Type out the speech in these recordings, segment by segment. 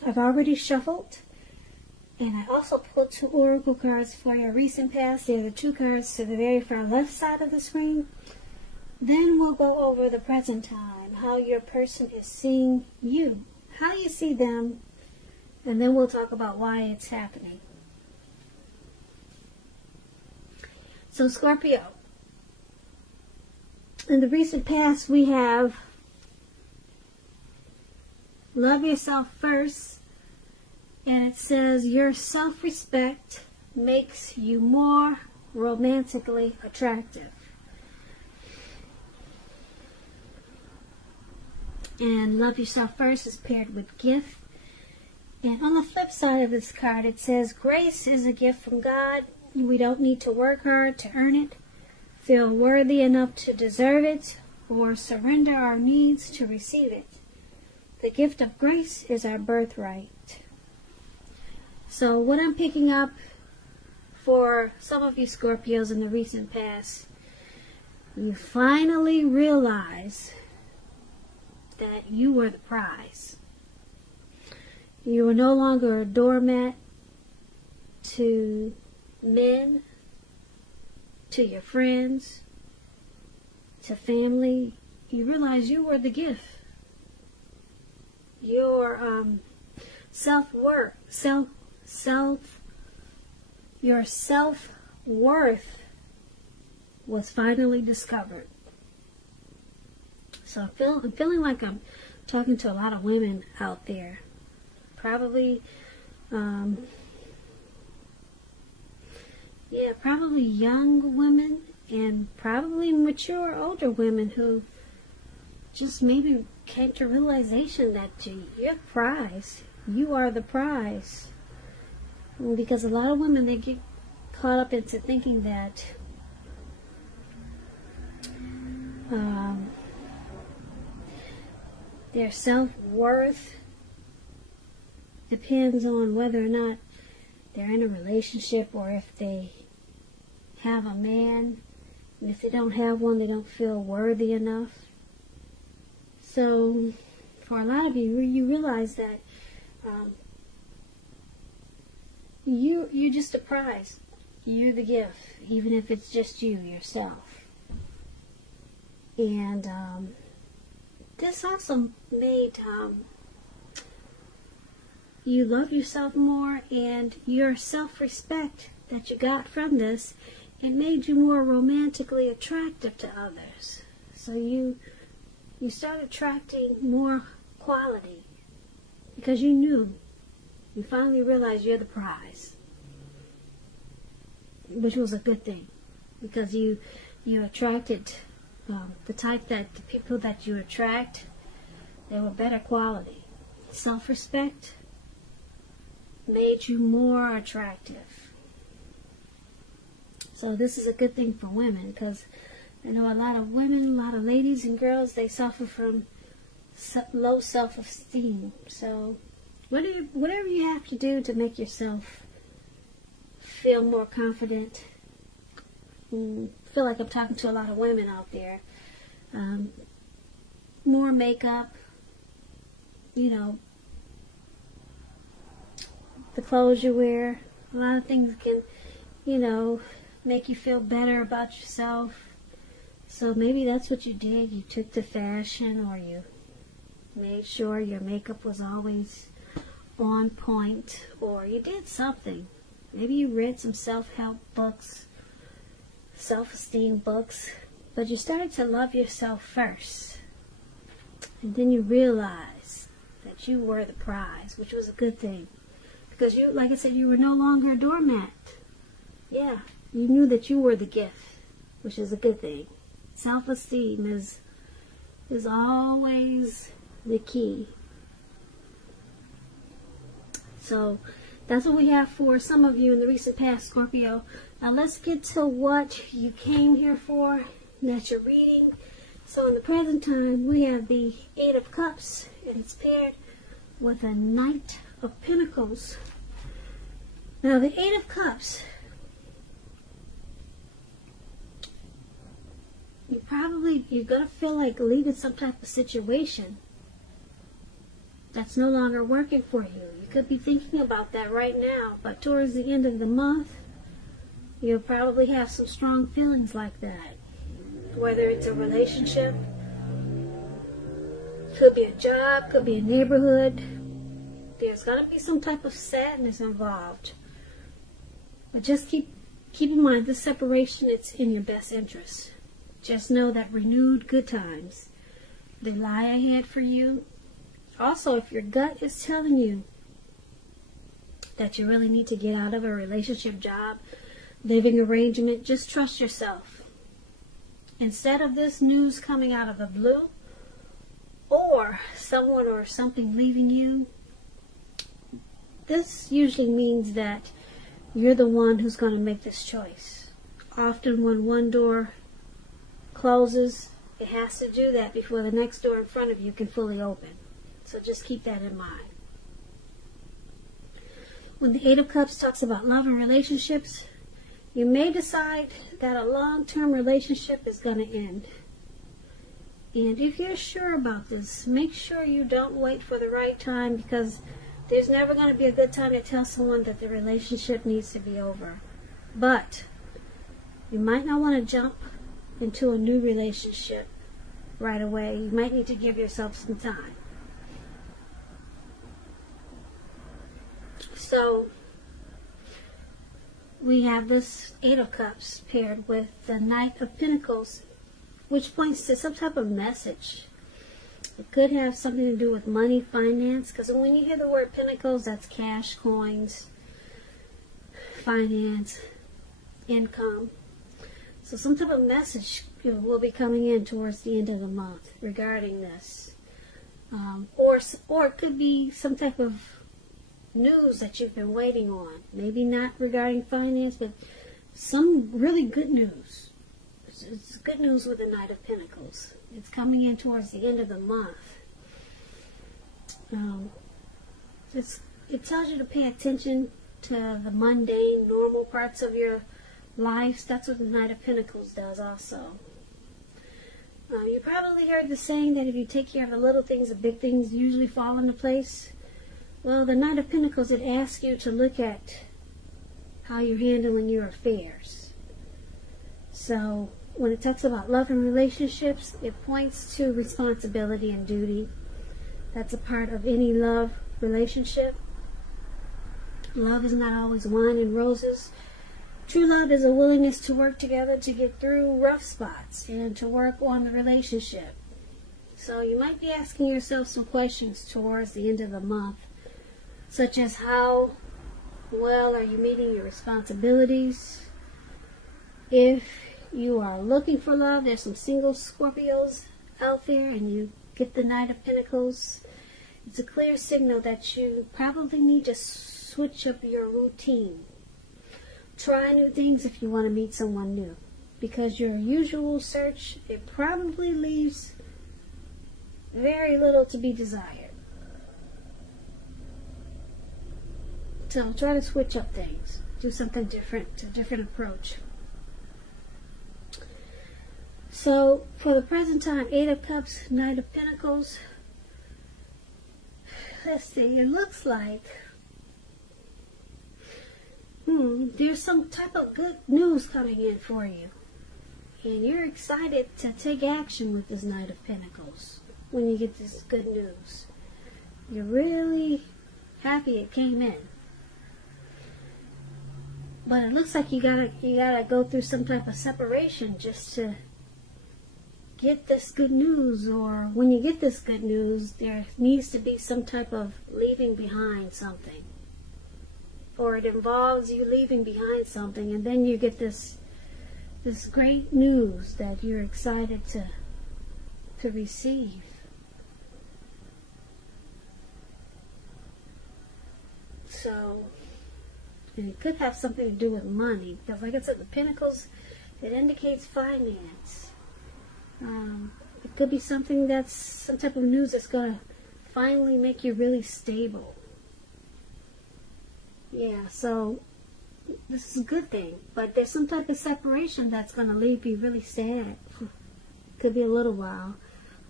I've already shuffled, and I also pulled 2 oracle cards for your recent past. They're the 2 cards to the very far left side of the screen. Then we'll go over the present time, how your person is seeing you, how you see them, and then we'll talk about why it's happening. So Scorpio, in the recent past we have love yourself first, and it says your self-respect makes you more romantically attractive. And love yourself first is paired with gift. And on the flip side of this card, it says grace is a gift from God. We don't need to work hard to earn it, feel worthy enough to deserve it, or surrender our needs to receive it. The gift of grace is our birthright. So what I'm picking up for some of you Scorpios in the recent past, you finally realize that you were the prize. You were no longer a doormat to men, to your friends, to family. You realize you were the gift. Your your self-worth was finally discovered. So I'm feeling like I'm talking to a lot of women out there. Probably, probably young women and probably mature older women who just maybe came to realization that you're the prize. You are the prize. Because a lot of women, they get caught up into thinking that their self-worth depends on whether or not they're in a relationship or if they have a man. And if they don't have one, they don't feel worthy enough. So for a lot of you, you realize that you're just a prize. You're the gift, even if it's just you, yourself. And this also made you love yourself more, and your self-respect that you got from this, it made you more romantically attractive to others. So you start attracting more quality because you finally realized you're the prize, which was a good thing, because you attracted the people that you attract, they were better quality. Self-respect made you more attractive. So this is a good thing for women, because I know a lot of women, a lot of ladies and girls, they suffer from low self-esteem. So whatever you have to do to make yourself feel more confident, feel like I'm talking to a lot of women out there. More makeup, the clothes you wear, a lot of things can, make you feel better about yourself. So maybe that's what you did. You took to fashion, or you made sure your makeup was always on point, or you did something. Maybe you read some self-help books, self-esteem books, but you started to love yourself first. And then you realized that you were the prize, which was a good thing. Because you, like I said, you were no longer a doormat. Yeah, you knew that you were the gift, which is a good thing. Self-esteem is always the key. So that's what we have for some of you in the recent past, Scorpio. Now let's get to what you came here for, that you're reading. So in the present time, we have the 8 of Cups, and it's paired with a Knight of Pentacles. Now the 8 of Cups, you're going to feel like leaving some type of situation. that's no longer working for you. You could be thinking about that right now, but towards the end of the month, you'll probably have some strong feelings like that. Whether it's a relationship, could be a job, could be a neighborhood. There's going to be some type of sadness involved. But just keep in mind, this separation, it's in your best interest. Just know that renewed good times, they lie ahead for you. Also, if your gut is telling you that you really need to get out of a relationship, job, living arrangement, just trust yourself. Instead of this news coming out of the blue, or someone or something leaving you, this usually means that you're the one who's going to make this choice. Often when one door closes, it has to do that before the next door in front of you can fully open. So just keep that in mind. When the Eight of Cups talks about love and relationships, you may decide that a long-term relationship is going to end. And if you're sure about this, make sure you don't wait for the right time, because there's never going to be a good time to tell someone that the relationship needs to be over. But you might not want to jump into a new relationship right away. You might need to give yourself some time. So we have this Eight of Cups paired with the Knight of Pentacles, which points to some type of message. It could have something to do with money, finance, because when you hear the word Pentacles, that's cash, coins, finance, income. So some type of message will be coming in towards the end of the month regarding this. Or it could be some type of news that you've been waiting on. Maybe not regarding finance, but some really good news. It's good news with the Knight of Pentacles. It's coming in towards the end of the month. It tells you to pay attention to the mundane, normal parts of your life. That's what the Knight of Pentacles does also. You probably heard the saying that if you take care of the little things, the big things usually fall into place. Well, the Knight of Pentacles, it asks you to look at how you're handling your affairs. So when it talks about love and relationships, it points to responsibility and duty. That's a part of any love relationship. Love is not always wine and roses. True love is a willingness to work together to get through rough spots and to work on the relationship. So you might be asking yourself some questions towards the end of the month, such as how well are you meeting your responsibilities? If you are looking for love, there's some single Scorpios out there, and you get the Knight of Pentacles, it's a clear signal that you probably need to switch up your routine. Try new things if you want to meet someone new, because your usual search, it probably leaves very little to be desired. So try to switch up things. Do something different, a different approach. So for the present time, Eight of Cups, Knight of Pentacles. Let's see, it looks like there's some type of good news coming in for you. And you're excited to take action with this Knight of Pentacles when you get this good news. You're really happy it came in. But it looks like you gotta go through some type of separation just to get this good news. Or when you get this good news, there needs to be some type of leaving behind something. Or it involves you leaving behind something, and then you get this great news that you're excited to receive. So, and it could have something to do with money, because like I said, the Pentacles, it indicates finance. It could be something that's some type of news that's going to finally make you really stable. Yeah, so this is a good thing, but there's some type of separation that's going to leave you really sad. Could be a little while.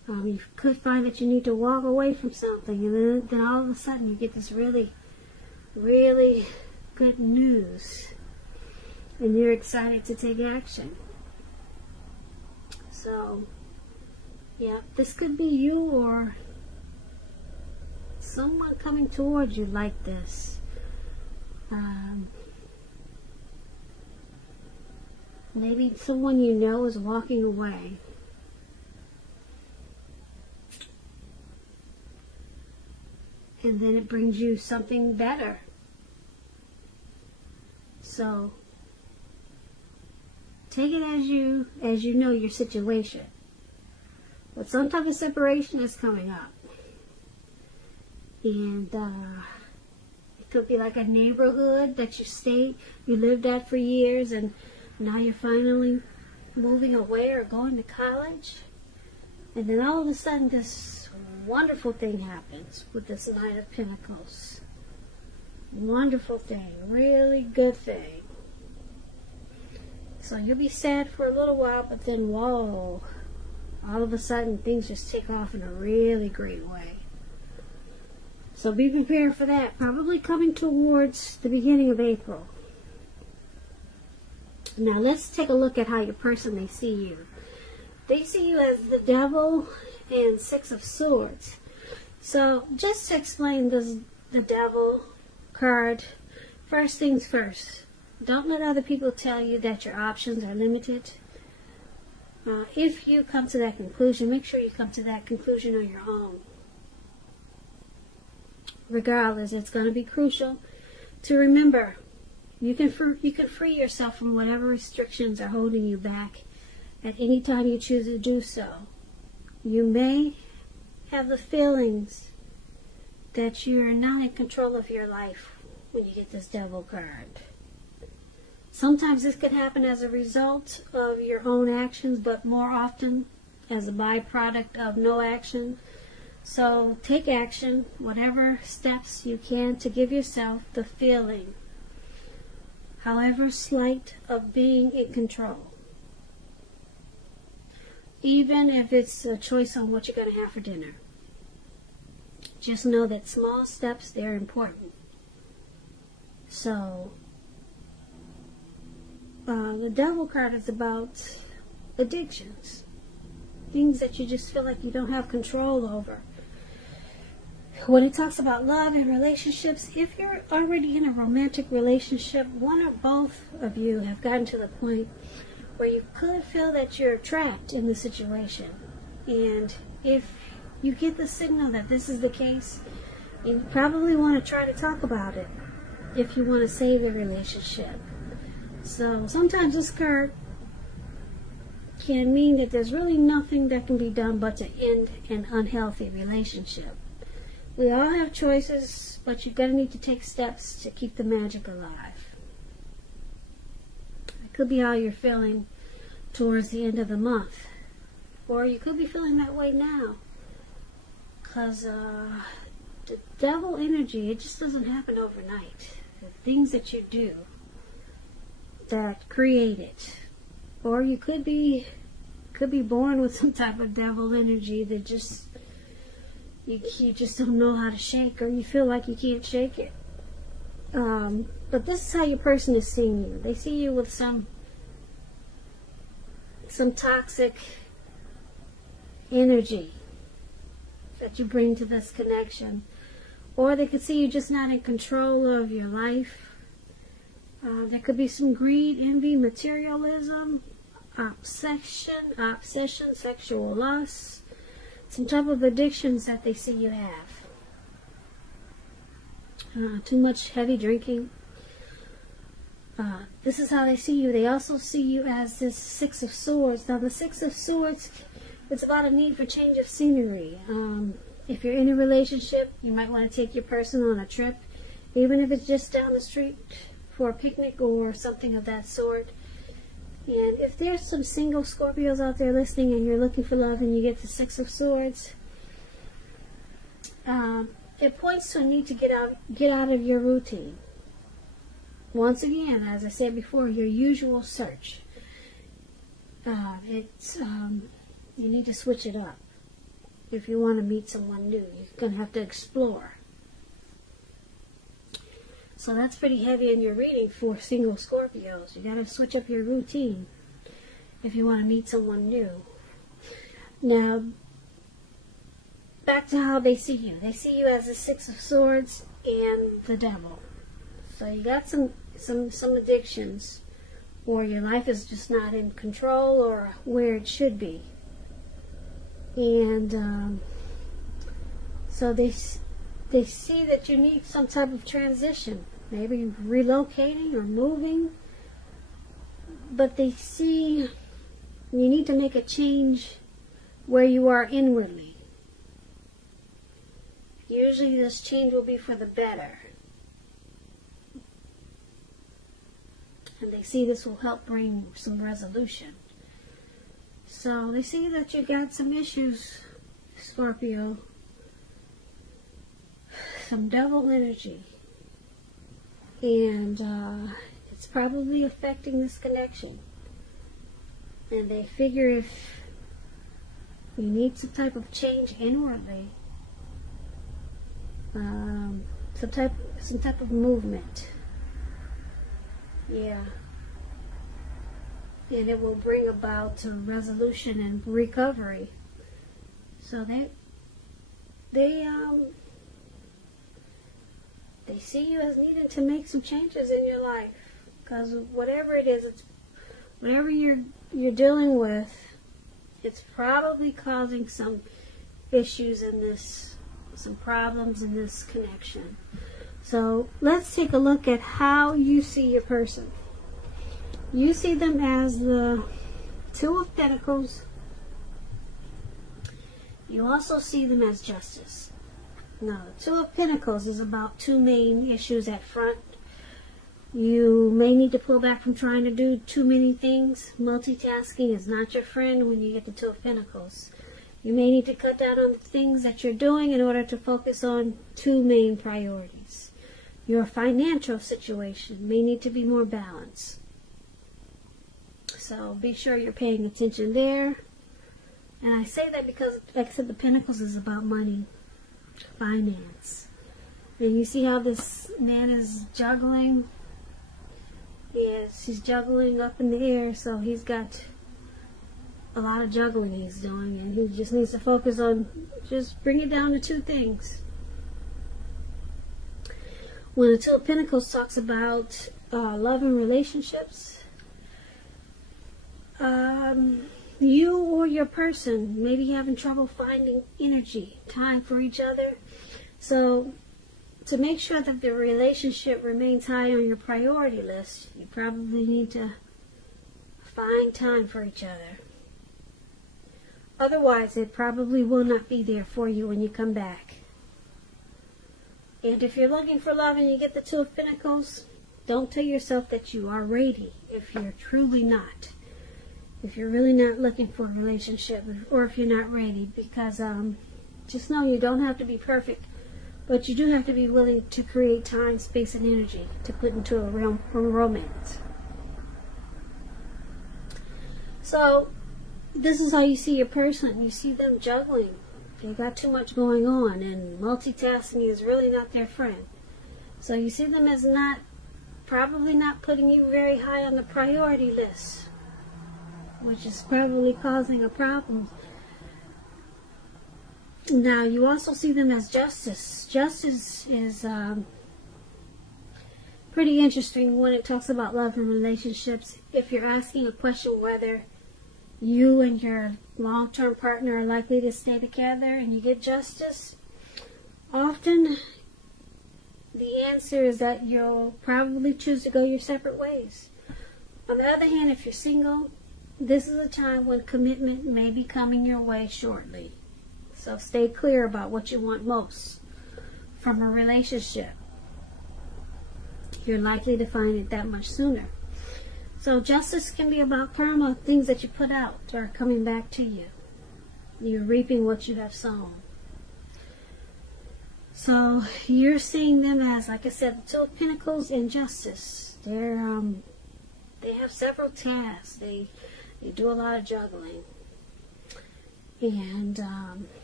You could find that you need to walk away from something, and then all of a sudden you get this really, really good news, and you're excited to take action. So, yeah, this could be you or someone coming towards you like this. Maybe someone you know is walking away. And then it brings you something better. So, take it as you know your situation. But some type of separation is coming up. And it could be like a neighborhood that you lived at for years, and now you're finally moving away or going to college. And then all of a sudden this wonderful thing happens with this Knight of Pentacles. Wonderful thing, really good thing. So you'll be sad for a little while, but then whoa, all of a sudden things just take off in a really great way. So be prepared for that, probably coming towards the beginning of April. Now let's take a look at how your person may see you. They see you as the Devil and Six of Swords. So just to explain the Devil card, first things first, don't let other people tell you that your options are limited. If you come to that conclusion, make sure you come to that conclusion on your own. Regardless, it's going to be crucial to remember you can free yourself from whatever restrictions are holding you back at any time you choose to do so. You may have the feelings that you're not in control of your life when you get this Devil card. Sometimes this could happen as a result of your own actions, but more often as a byproduct of no action. So take action, whatever steps you can, to give yourself the feeling, however slight, of being in control. Even if it's a choice on what you're going to have for dinner. Just know that small steps, they're important. So, the Devil card is about addictions. Things that you just feel like you don't have control over. When it talks about love and relationships, if you're already in a romantic relationship, one or both of you have gotten to the point where you could feel that you're trapped in the situation. And if you get the signal that this is the case, you probably want to try to talk about it if you want to save the relationship. So sometimes this card can mean that there's really nothing that can be done but to end an unhealthy relationship. We all have choices, but you're going to need to take steps to keep the magic alive. It could be how you're feeling towards the end of the month. Or you could be feeling that way now. Because the Devil energy, it just doesn't happen overnight. The things that you do that create it. Or you could be born with some type of Devil energy that just you just don't know how to shake, or you feel like you can't shake it. But this is how your person is seeing you. They see you with some toxic energy that you bring to this connection. Or they could see you just not in control of your life. There could be some greed, envy, materialism, obsession, sexual lust, some type of addictions that they see you have. Too much heavy drinking. This is how they see you. They also see you as this Six of Swords. Now the Six of Swords, it's about a need for change of scenery. If you're in a relationship, you might want to take your person on a trip, even if it's just down the street for a picnic or something of that sort. And if there's some single Scorpios out there listening and you're looking for love and you get the Six of Swords, it points to a need to get out of your routine. Once again, as I said before, your usual search. You need to switch it up. if you want to meet someone new. You're going to have to explore. So that's pretty heavy in your reading for single Scorpios. You got to switch up your routine if you want to meet someone new. Now, back to how they see you. They see you as the Six of Swords and the Devil. So you got some addictions, or your life is just not in control or where it should be. And so they see that you need some type of transition, maybe relocating or moving, but they see you need to make a change where you are inwardly. Usually this change will be for the better. And they see this will help bring some resolution. So they see that you got some issues, Scorpio. Some devil energy. And it's probably affecting this connection. And they figure if you need some type of change inwardly, some type of movement. Yeah. And it will bring about a resolution and recovery. So they see you as needing to make some changes in your life, because whatever it is, whatever you're dealing with, it's probably causing some issues in this, some problems in this connection. So let's take a look at how you see your person. You see them as the Two of Pentacles. You also see them as Justice. Now, the Two of Pentacles is about two main issues at front. You may need to pull back from trying to do too many things. Multitasking is not your friend when you get the Two of Pentacles. You may need to cut down on the things that you're doing in order to focus on two main priorities. Your financial situation may need to be more balanced. So be sure you're paying attention there. And I say that because, like I said, the Pentacles is about money, finance. And you see how this man is juggling? Yes, he's juggling up in the air, so he's got a lot of juggling he's doing, and he just needs to focus on, just bring it down to two things. When the Two of Pentacles talks about love and relationships, you or your person may be having trouble finding energy, time for each other. So to make sure that the relationship remains high on your priority list, you probably need to find time for each other. Otherwise, it probably will not be there for you when you come back. And if you're looking for love and you get the Two of Pentacles, don't tell yourself that you are ready if you're truly not. If you're really not looking for a relationship, or if you're not ready, because just know you don't have to be perfect, but you do have to be willing to create time, space, and energy to put into a realm of romance. So this is how you see your person. You see them juggling. They got too much going on, and multitasking is really not their friend. So you see them as probably not putting you very high on the priority list, which is probably causing a problem. Now, you also see them as Justice. Justice is pretty interesting when it talks about love and relationships. If you're asking a question whether you and your long-term partner are likely to stay together and you get Justice, often the answer is that you'll probably choose to go your separate ways. On the other hand, if you're single, this is a time when commitment may be coming your way shortly. So stay clear about what you want most from a relationship. You're likely to find it that much sooner. So Justice can be about karma. Things that you put out are coming back to you. You're reaping what you have sown. So you're seeing them as, like I said, the Two of Pentacles and Justice. They have several tasks. They do a lot of juggling. And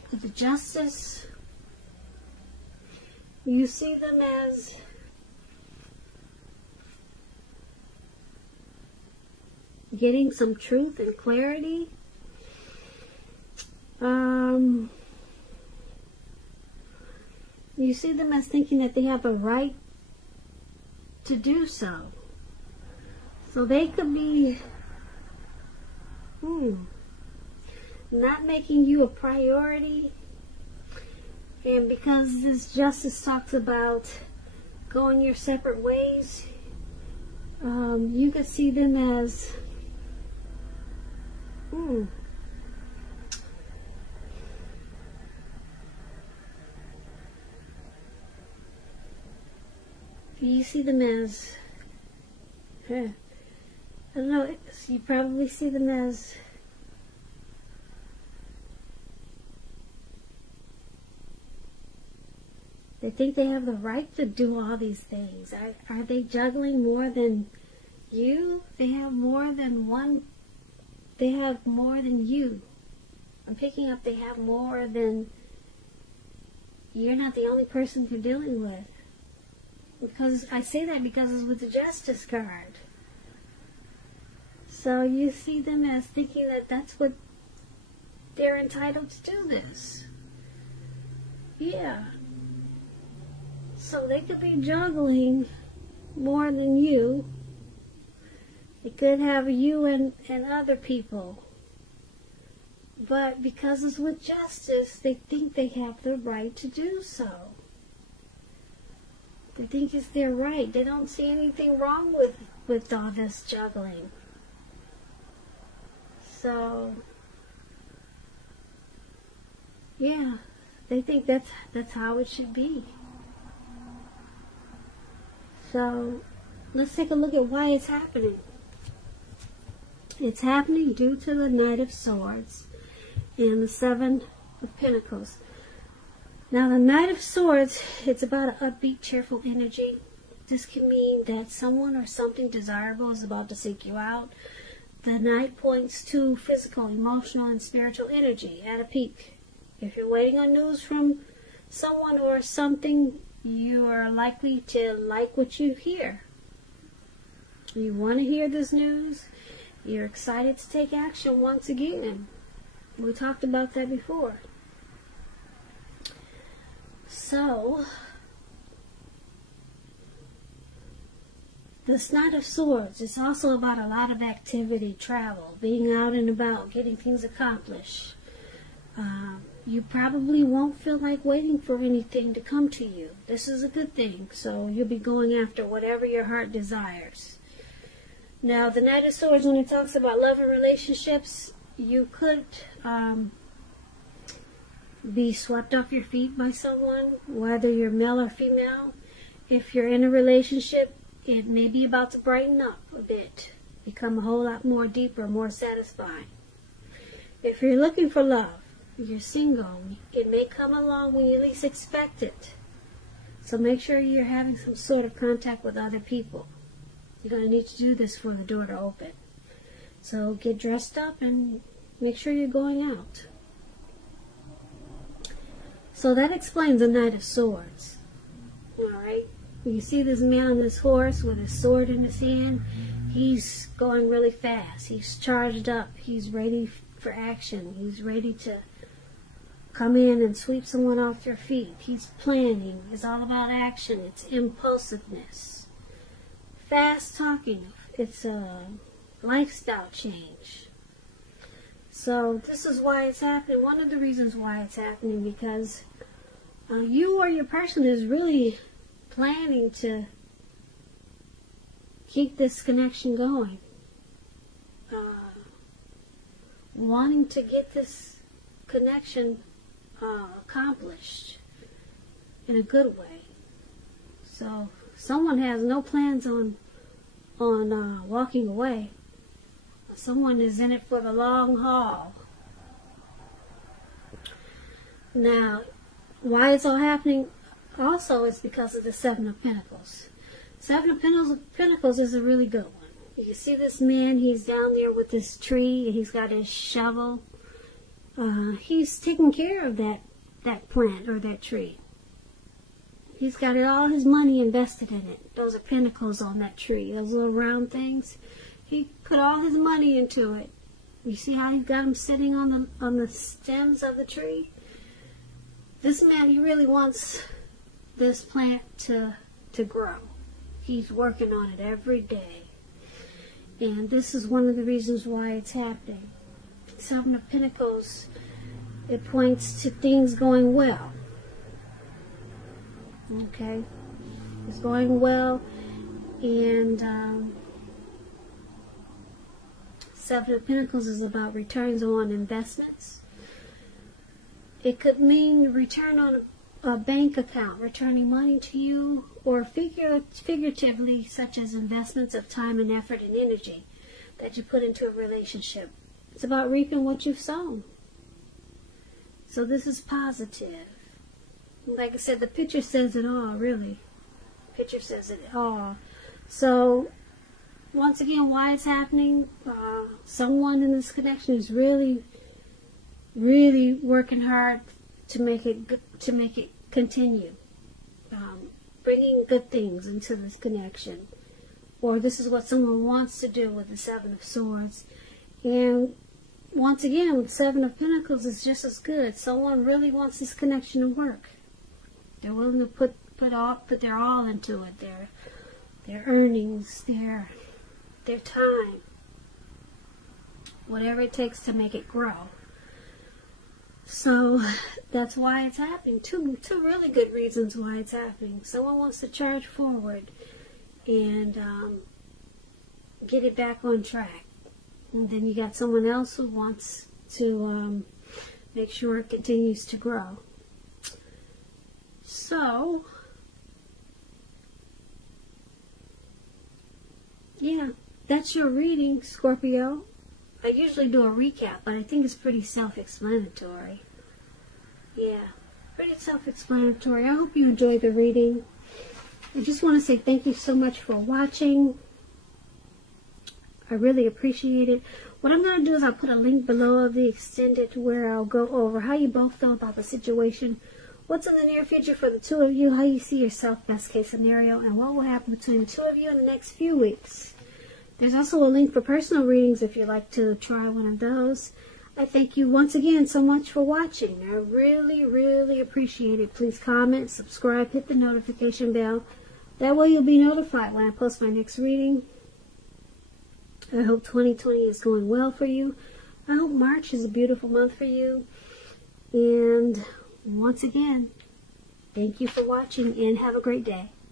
the Justice, you see them as getting some truth and clarity. You see them as thinking that they have a right to do so. So they could be not making you a priority. And because this Justice talks about going your separate ways, you could see them as you see them as I don't know, you probably see them as they think they have the right to do all these things. Are they juggling more than you? They have more than one. They have more than you. I'm picking up they have more than you're not the only person they're dealing with. Because I say that because it's with the Justice card. So you see them as thinking that that's what they're entitled to do this. Yeah. So they could be juggling more than you. It could have you and other people. But because it's with Justice, they think they have the right to do so. They think it's their right. They don't see anything wrong with all this juggling. So, yeah, they think that's how it should be. So, let's take a look at why it's happening. It's happening due to the Knight of Swords and the Seven of Pentacles. Now, the Knight of Swords, it's about an upbeat, cheerful energy. This can mean that someone or something desirable is about to seek you out. The Knight points to physical, emotional, and spiritual energy at a peak. If you're waiting on news from someone or something, you are likely to like what you hear. You want to hear this news. You're excited to take action once again. We talked about that before. So, this Knight of Swords is also about a lot of activity, travel, being out and about, getting things accomplished. You probably won't feel like waiting for anything to come to you. This is a good thing, so you'll be going after whatever your heart desires. Now, the Knight of Swords, when it talks about love and relationships, you could be swept off your feet by someone, whether you're male or female. If you're in a relationship, it may be about to brighten up a bit, become a whole lot more deeper, more satisfying. If you're looking for love, you're single, it may come along when you least expect it. So make sure you're having some sort of contact with other people. You're going to need to do this for the door to open. So get dressed up and make sure you're going out. So that explains the Knight of Swords. Alright? You see this man on this horse with his sword in his hand. He's going really fast. He's charged up. He's ready for action. He's ready to come in and sweep someone off their feet. He's planning. It's all about action. It's impulsiveness. Fast talking. It's a lifestyle change. So this is why it's happening. One of the reasons why it's happening, because you or your person is really planning to keep this connection going. Wanting to get this connection accomplished in a good way. So someone has no plans on walking away. Someone is in it for the long haul. Now, why it's all happening also is because of the Seven of Pentacles. Seven of Pentacles is a really good one. You see this man, he's down there with this tree, and he's got his shovel. he's taking care of that plant or that tree. He's got all his money invested in it. Those are pinnacles on that tree, those little round things. He put all his money into it. You see how he's got them sitting on the stems of the tree? This man, he really wants this plant to grow. He's working on it every day. And this is one of the reasons why it's happening. Seven of Pentacles, it points to things going well. Okay? It's going well. And Seven of Pentacles is about returns on investments. It could mean return on a bank account, returning money to you, or figuratively, such as investments of time and effort and energy that you put into a relationship. It's about reaping what you've sown. So this is positive. Like I said, the picture says it all, really. The picture says it all. So, once again, why it's happening? Someone in this connection is really, really working hard to make it continue. Bringing good things into this connection. Or this is what someone wants to do with the Seven of Swords. And once again, Seven of Pentacles is just as good. Someone really wants this connection to work. They're willing to put their all into it. Their earnings, their time. Whatever it takes to make it grow. So that's why it's happening. Two really good reasons why it's happening. Someone wants to charge forward and get it back on track. And then you got someone else who wants to make sure it continues to grow. So, yeah, that's your reading, Scorpio. I usually do a recap, but I think it's pretty self-explanatory. Yeah, pretty self-explanatory. I hope you enjoyed the reading. I just want to say thank you so much for watching. I really appreciate it. What I'm going to do is I'll put a link below of the extended where I'll go over how you both feel about the situation, what's in the near future for the two of you, how you see yourself, best case scenario, and what will happen between the two of you in the next few weeks. There's also a link for personal readings if you'd like to try one of those. I thank you once again so much for watching. I really, really appreciate it. Please comment, subscribe, hit the notification bell. That way you'll be notified when I post my next reading. I hope 2020 is going well for you. I hope March is a beautiful month for you. And once again, thank you for watching and have a great day.